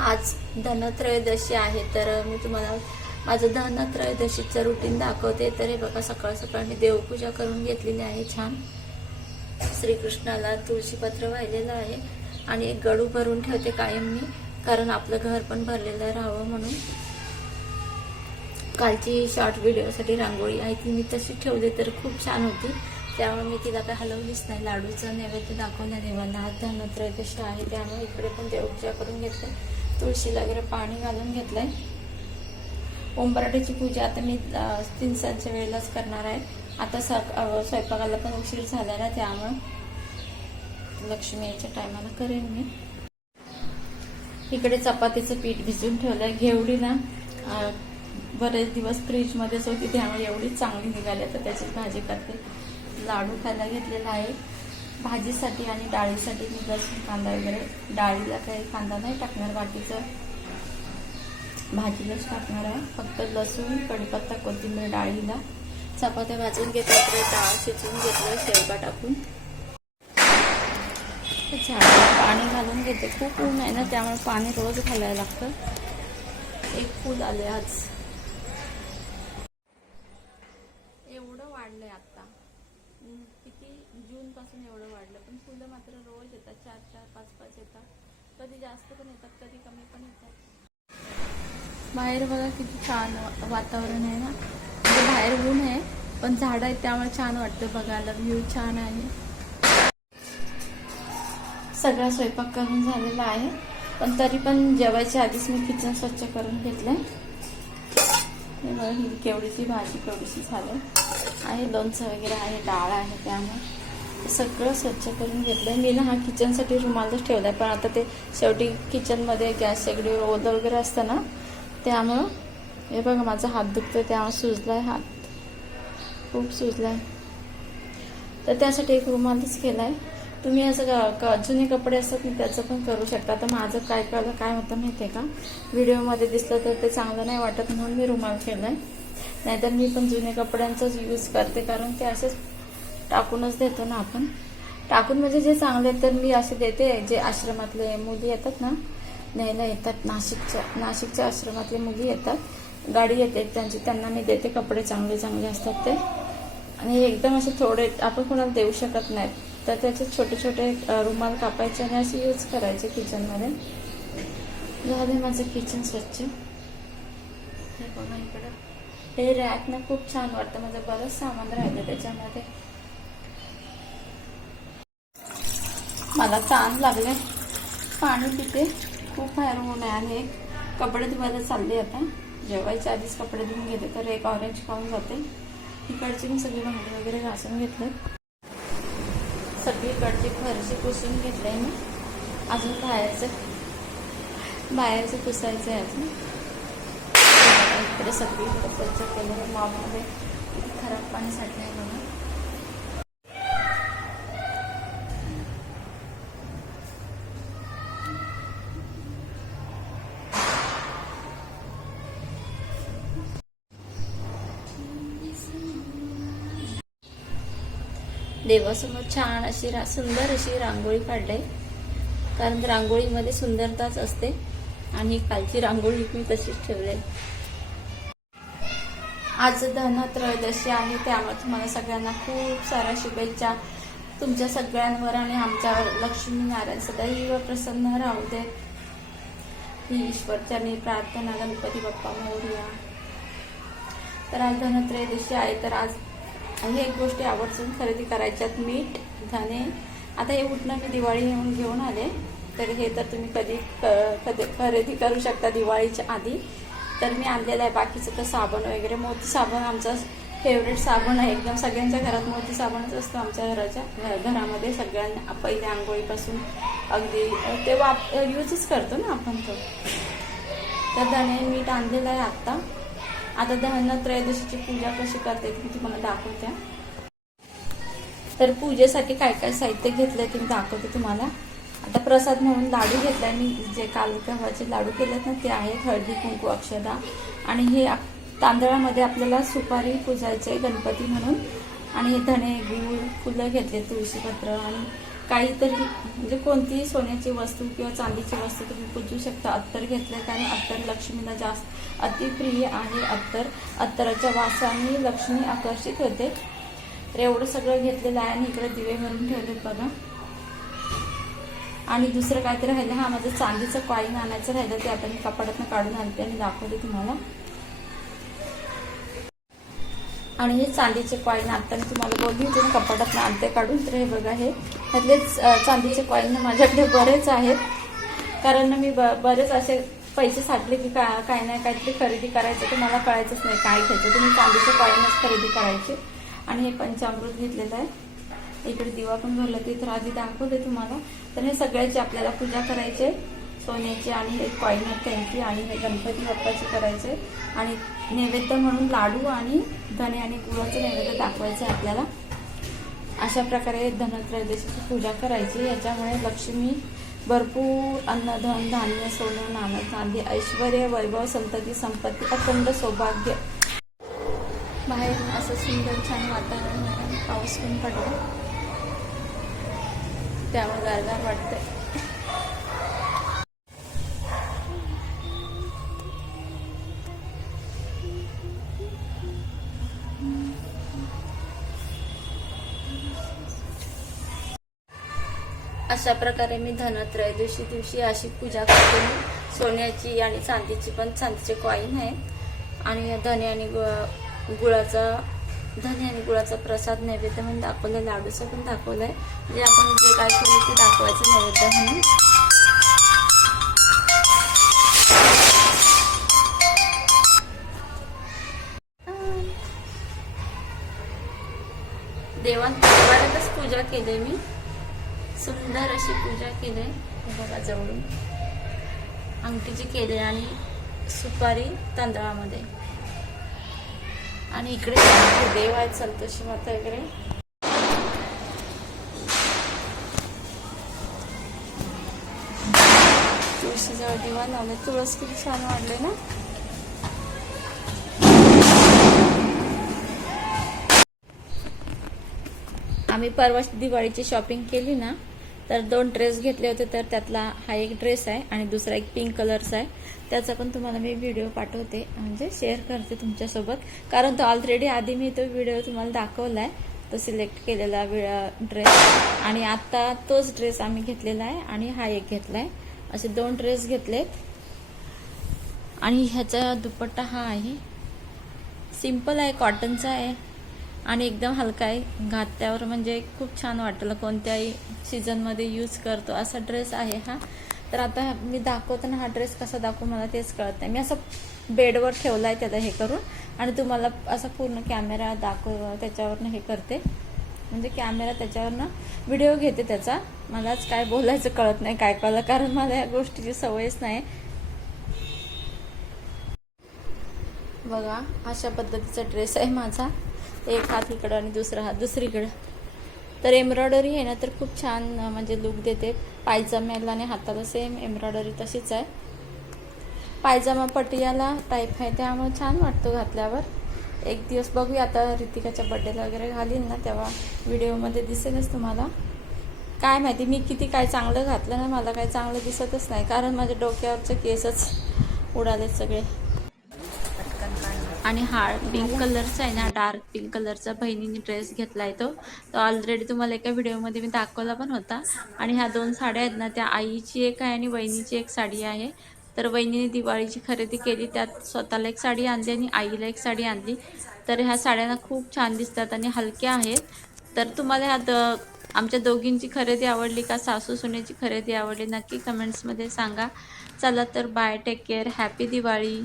आज धनत्रयोदशी आहे तर मी तुम्हाला माझं धनत्रयोदशीचं रुटीन दाखवते. तर हे बघा सकाळ सकाळ मी देवपूजा करून घेतलेली आहे छान. श्रीकृष्णाला तुळशीपत्र वाहिलेलं आहे आणि एक गडू भरून ठेवते कायम मी कारण आपलं घर पण भरलेलं राहावं म्हणून. कालची शॉर्ट व्हिडिओसाठी रांगोळी आहे ती मी तशी ठेवली तर खूप छान होती. त्यामुळे मी तिला काय हलवलीच नाही. लाडूचं नैवेद्य दाखवल्या देवाला आज धनत्रयोदशी आहे त्यामुळे इकडे पण देवपूजा करून घेतलं. तुळशीला वगैरे पाणी घालून घेतलंय. ओंबराट्याची पूजा आता मी अं, तीन सातच्या वेळेलाच करणार आहे. आता सक स्वयंपाकाला पण उशीर झाला ना त्यामुळं लक्ष्मी याच्या टायमाला करेन मी. इकडे चपातीचं पीठ भिजून ठेवलंय. घेवडी ना बरेच दिवस फ्रीजमध्येच होती त्यामुळे एवढी चांगली निघाली. तर त्याची भाजी करते. लाडू खायला घेतलेला आहे. भाजीसाठी आणि डाळीसाठी मी लसूण कांदा वगैरे. डाळीला काही कांदा नाही टाकणार बाकीचं भाजीलाच टाकणार आहे. फक्त लसूण कडपत्ता कोथिंबीर डाळीला. चपात्या भाजून घेतल्या तर डाळ शिजवून घेतलं शेवगा टाकून. झाडाला पाणी घालून घेते. खूप ऊन आहे ना त्यामुळे पाणी रोज घालायला लागतं. एक फूल आले आज एवढं वाढलंय आता हम्म, किती जून पासून एवढं वाढलं पण फुलं मात्र रोज येतात चार चार पाच पाच येतात. कधी जास्त पण येतात कधी कमी पण येतात. बाहेर बघा किती छान वातावरण आहे ना. म्हणजे बाहेर ऊन आहे पण झाड आहेत त्यामुळे छान वाटतं बघायला. व्ह्यू छान आहे. सगळा स्वयंपाक करून झालेला आहे पण तरी पण जेवायच्या आधीच मी किचन स्वच्छ करून घेतलंय. ही केवढीची भाजी केवढीशी झालं. आहे लोणचं वगैरे आहे डाळ आहे त्यामुळे. सगळं स्वच्छ करून घेतलंय. मी ना हा किचनसाठी रुमालच ठेवलाय पण आता ते शेवटी किचनमध्ये गॅस सगळी ओलं वगैरे असतं ना त्यामुळं हे बघा माझा हात दुखतोय त्यामुळे सुजलाय हात. खूप सुजलाय. तर त्यासाठी एक रुमालच केलाय. तुम्ही असं का क- जुने कपडे असतात ना त्याचं पण करू शकता. तर माझं काय कळलं काय होतं माहिती आहे का? व्हिडिओमध्ये दिसलं तर ते चांगलं नाही वाटत म्हणून मी रुमाल केलाय नाहीतर मी पण जुने कपड्यांचाच यूज करते कारण ते असेच टाकूनच देतो ना आपण. टाकून म्हणजे जे चांगले आहेत तर मी असे देते. जे आश्रमातले मुली येतात ना न्यायला येतात. नाशिकच्या नाशिकच्या आश्रमातले मुली येतात. गाडी येते त्यांची त्यांना मी देते कपडे चांगले चांगले असतात ते. आणि एकदम असे थोडे आपण कोणाला देऊ शकत नाहीत. तर त्याचे छोटे छोटे रुमाल कापायचे आणि असे यूज करायचे किचनमध्ये. झाले माझं किचन स्वच्छ. हे बघा इकडं. हे रॅक ना खूप छान वाटतं. माझं बरंच सामान राहिलं त्याच्यामध्ये. मला ताण लागले पाणी पिते. खूप बाहेर ऊन आहे आणि एक कपडे धुवायला चालले आता. जेवायच्या आधीच कपडे धुवून घेते तर एक ऑरेंज खाऊन जाते. इकडची मी सगळी भांडी वगैरे घासून घेतले. सगळीकडची फरशी पुसून घेतलंय मी. अजून बाहेरचं बाहेरचं पुसायचं आहे अजून. इकडे सगळीकडे स्वच्छ केलं मॉबमध्ये खराब पाणी आहे बघा देवासमोर छान अशी रा सुंदर अशी रांगोळी काढली कारण रांगोळीमध्ये सुंदरताच असते. आणि कालची रांगोळी मी तशीच ठेवली आज धनत्रयोदशी आहे. त्यामुळे तुम्हाला सगळ्यांना खूप साऱ्या शुभेच्छा. तुमच्या सगळ्यांवर आणि आमच्यावर लक्ष्मी नारायण सदैव प्रसन्न राहू दे. ही ईश्वरच्यानी प्रार्थना गणपती बाप्पा मोर्या. तर आज धनत्रयोदशी आहे. तर आज हे एक गोष्टी आवर्जून खरेदी करायच्यात मीठ धने. आता हे उठणं मी दिवाळी येऊन घेऊन आले. तर हे तर तुम्ही कधी क- कधी खरेदी करू शकता दिवाळीच्या आधी. तर मी आणलेलं आहे. बाकीचं तर साबण वगैरे. मोती साबण आमचा फेवरेट साबण आहे. एकदम सगळ्यांच्या घरात मोती साबणच असतो आमच्या घराच्या घरामध्ये. सगळ्यांना पहिल्या आंघोळीपासून अगदी ते वाप यूजच करतो ना आपण तो. तर धने मीठ आणलेलं आहे आत्ता आता दहन त्रयोदशीची पूजा कशी करते मी तुम्हाला दाखवते. तर पूजेसाठी काय काय साहित्य घेतलंय ते मी दाखवते तुम्हाला. आता प्रसाद म्हणून लाडू घेतलाय मी. जे काल गव्हाचे लाडू केलेत ना ते आहेत हळदी कुंकू अक्षदा. आणि हे तांदळामध्ये आपल्याला सुपारी पुजायचे गणपती म्हणून. आणि हे धणे गूळ फुलं घेतले तुळशीपत्र आणि काहीतरी म्हणजे कोणतीही सोन्याची वस्तू किंवा चांदीची वस्तू तुम्ही पूजू शकता. अत्तर घेतलं कारण अत्तर लक्ष्मीला जास्त अतिप्रिय आहे अत्तर. अत्तराच्या वासाने लक्ष्मी आकर्षित होते. तर एवढं सगळं घेतलेलं आहे आणि इकडे दिवे भरून ठेवले बघा. आणि दुसरं काहीतरी राहिलं. हा माझं चांदीचं कॉईन आणायचं राहिलं. ते आता मी कपाडातनं काढून आणते आणि दाखवते तुम्हाला. आणि हे चांदीचे कॉईन आता मी तुम्हाला बोलली होती. ना आणते काढून. तर हे बघा हे. ह्यातलेच चांदीचे कॉईन माझ्याकडे बरेच आहेत. कारण मी ब- बरेच असे पैसे साठले की का काय नाही काहीतरी खरेदी करायचं तर मला कळायचंच नाही काय घ्यायचं. तुम्ही चांदीचे कॉईनच खरेदी करायचे. आणि हे पंचामृत घेतलेलं आहे. इकडे दिवा पण भरला तिथं तर आधी दाखवते तुम्हाला. तर हे सगळ्याची आपल्याला पूजा करायचे सोन्याची आणि हे कॉईन आहेत त्यांची आणि हे गणपती बाप्पाची करायचे आणि नैवेद्य म्हणून लाडू आणि धने आणि गुळाचं नैवेद्य दाखवायचं आहे आपल्याला. अशा प्रकारे धनत्रयोदशीची पूजा करायची. याच्यामुळे लक्ष्मी भरपूर अन्नधन धान्य सोनं नाणं चांदी ऐश्वर वैभव संतती संपत्ती अखंड सौभाग्य. बाहेर असं सुंदर छान वातावरण पाऊस पण पडला. त्यामुळे गारगार वाटतंय. अशा प्रकारे मी धनत्रयोदशी दिवशी अशी पूजा करते मी. सोन्याची आणि चांदीची पण चांदीचे कॉईन आहे. आणि धने आणि गुळाचा धने आणि गुळाचा प्रसाद नैवेद्य म्हणून दाखवलं लाडूचं पण दाखवलं आहे म्हणजे आपण जे काय केलं ते दाखवायचं नैवेद्य म्हणून. हे अंगठीची केले आणि सुपारी तांदळामध्ये. आणि इकडे देव आहेत संतोषी माता इकडे तुळशीजवळ दिवा लावले. तुळस किती छान वाढले ना? आम्ही परवा दिवाळीची शॉपिंग केली ना तर दोन ड्रेस घेतले होते तर त्यातला हा एक ड्रेस आहे आणि दुसरा एक पिंक कलरचा आहे. त्याचा पण तुम्हाला मी व्हिडिओ पाठवते म्हणजे शेअर करते तुमच्यासोबत. कारण तो ऑलरेडी आधी मी तो व्हिडिओ तुम्हाला दाखवला आहे तो सिलेक्ट केलेला ड्रेस आणि आत्ता तोच ड्रेस आम्ही घेतलेला आहे आणि हा एक घेतला आहे असे दोन ड्रेस घेतलेत. आणि ह्याचा दुपट्टा हा आहे. सिंपल आहे कॉटनचा आहे. आणि एकदम हलका आहे. घातल्यावर म्हणजे खूप छान वाटलं कोणत्याही सीझनमध्ये यूज करतो. असा ड्रेस आहे हा. तर आता मी दाखवताना हा ड्रेस कसा दाखवू मला तेच कळत नाही. मी असं बेडवर ठेवला आहे त्याला हे करून आणि तुम्हाला असा पूर्ण कॅमेरा दाखव त्याच्यावरनं हे करते. म्हणजे कॅमेरा त्याच्यावरनं व्हिडिओ घेते त्याचा. मलाच काय बोलायचं कळत नाही काय कळलं. कारण मला या गोष्टीची सवयच नाही. बघा अशा पद्धतीचा ड्रेस आहे माझा. एक हात इकडं आणि दुसरा हात दुसरीकडं. तर एम्ब्रॉयडरी आहे ना तर खूप छान म्हणजे लुक देते. पायजाम्याला आणि हाताला सेम एम्ब्रॉयडरी तशीच आहे. पायजामा पटियाला टाईप आहे त्यामुळे छान वाटतो घातल्यावर. एक दिवस बघूया आता रितिकाच्या बड्डेला वगैरे घालीन ना तेव्हा व्हिडिओमध्ये दिसेलच तुम्हाला. काय माहिती मी किती काय चांगलं घातलं ना मला काय चांगलं दिसतच नाही. कारण माझ्या डोक्यावरचे केसच उडाले सगळे. आणि हा पिंक कलरचा आहे ना डार्क पिंक कलरचा बहिणीने ड्रेस घेतला आहे तो. तो ऑलरेडी तुम्हाला एका व्हिडिओमध्ये मी दाखवला पण होता. आणि ह्या दोन साड्या आहेत ना त्या आईची एक आहे आणि वहिनीची एक साडी आहे. तर वहिनीने दिवाळीची खरेदी केली त्यात स्वतःला एक साडी आणली आणि आईला एक साडी आणली. तर ह्या साड्यांना खूप छान दिसतात आणि हलक्या आहेत. तर तुम्हाला ह्या द आमच्या दोघींची खरेदी आवडली का सासू सुनेची खरेदी आवडली नक्की कमेंट्समध्ये सांगा. चला तर bye take care happy Diwali.